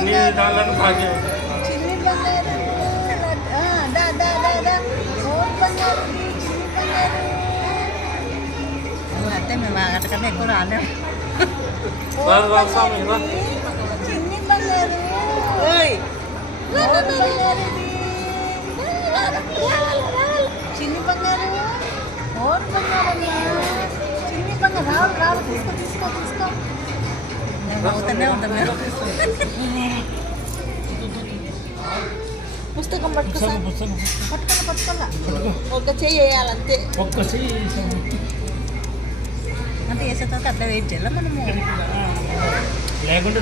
అన్ని దానిలో బాగా చిన్ని బంగారు ఆ, దా దా దా దా ఓం బంగారు చిన్ని బంగారు అంతే మేము అంతకన్నా ఎక్కువ రాలేము అవుతూనే ఉంటాం మేము పుస్తకం పట్టుకో పుస్తకం పుస్తకం పట్టుకోలే పట్టుకోలే ఒక చెయ్యి వేయాలంతే ఒక్క చెయ్యి. అంటే వేసే తర్వాత అట్లా వెయిట్ చేయాలి మనము లేకుంటే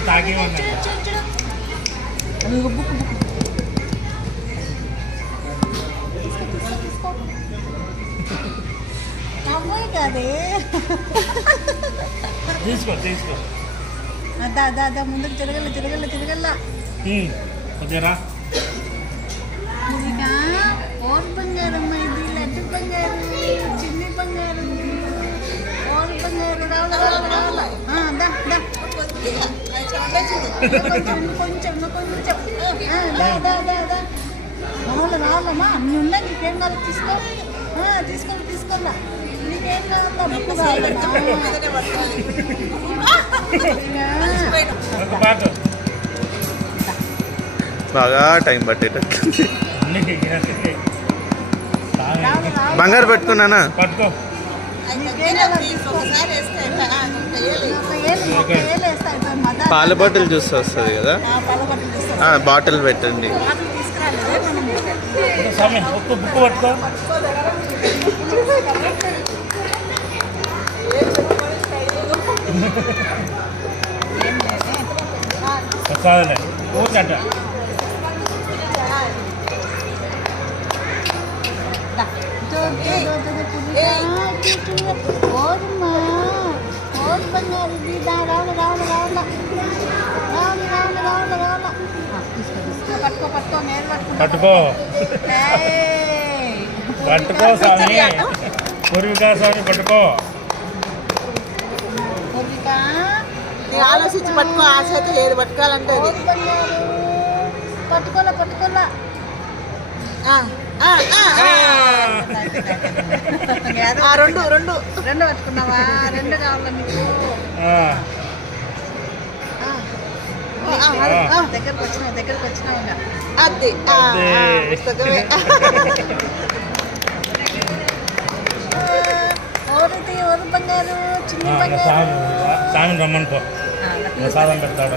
అవి బుక్ బుక్ తీసుకో తీసుకో నవ్వే కాదే తీసుకో తీసుకో దా దా దా ముందుకు తిరగల తిరగల తిరగల ఉమ్, కొద్దిగా రా ఇంకా ఓర్ బంగారం ఇది లడ్డు బంగారు చిన్ని బంగారు ఓర్ బంగారు రావాలి రావాలి రావాలి ఆ, దా దా కొంచెం కొంచెం కొంచెం ఆ, దా దా దా దా రావాలి రావాలమ్మా అన్ని ఉన్నాయి నీకేం కావాలి తీసుకో ఆ, తీసుకోండి తీసుకోండి బాగా టైం పట్టేటట్టుంది రావాలి బంగారు పెట్టుకున్నానా? పట్టుకో. పాల బాటిల్ జ్యూస్ వస్తుంది కదా? బాటిల్ పెట్టండి. తీసుకో తీసుకో పట్టుకో. పట్టుకో స్వామి. పూర్వికా స్వామి పట్టుకో పూర్విక, నీకు ఆలోచించి పట్టుకో ఆశ అయితే ఏది పట్టుకోవాలంటే అది పట్టుకోలే పట్టుకోలే ఆ, ఆ, ఆ, ఆ. ఆ, రెండు రెండు రెండు పట్టుకున్నావా రెండు కావాలా నీకు ఆ, ఆ, ఆ, ఆ, ఆ. దగ్గరకు వచ్చినావు దగ్గరకు వచ్చినావు. అది ఆ, ఆ, అదే. పుస్తకమే బంగారు చిన్ని బంగారు స్వామిని மசாதம் பெற்றாட